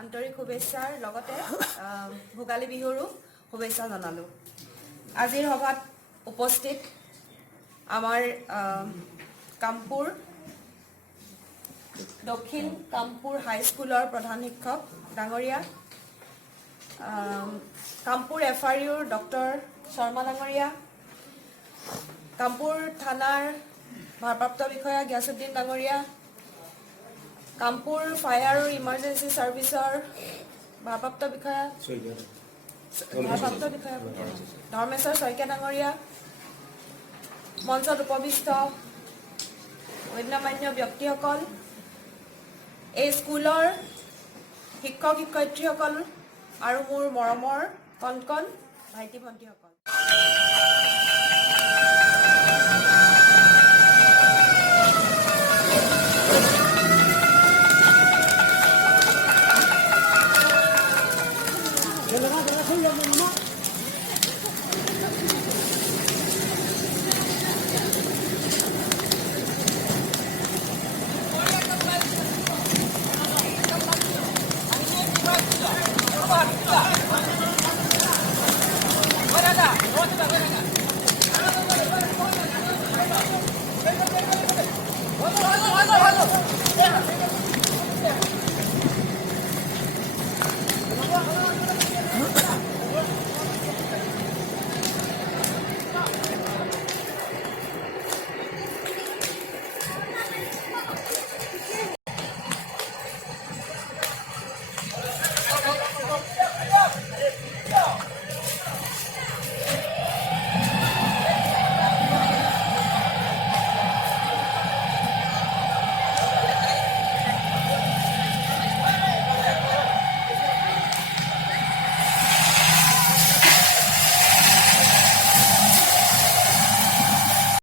আন্তৰিক শুভেচ্ছাৰ লগতে ভোগালী বিহুৰো শুভেচ্ছা জনালোঁ। আজিৰ সভাত উপস্থিত আমাৰ কামপুৰ দক্ষিণ কামপুৰ হাইস্কুলৰ প্ৰধান শিক্ষক ডাঙৰীয়া, কামপুৰ FRUৰ ডক্টৰ শৰ্মা ডাঙৰীয়া, কামপুৰ থানাৰ ভাৰপ্ৰাপ্ত বিষয়া গিয়াছুদ্দিন ডাঙৰীয়া, কামপুৰ ফায়াৰ আৰু ইমাৰ্জেঞ্চি ছাৰ্ভিচৰ ভাৰপ্ৰাপ্ত বিষয়া ধৰ্মেশ্বৰ শইকীয়া ডাঙৰীয়া, মঞ্চত উপবিষ্ট গণ্যমান্য ব্যক্তিসকল, এই স্কুলৰ শিক্ষক শিক্ষয়িত্ৰীসকল আৰু মোৰ মৰমৰ কণ কণ ভাইটি ভণ্টিসকল।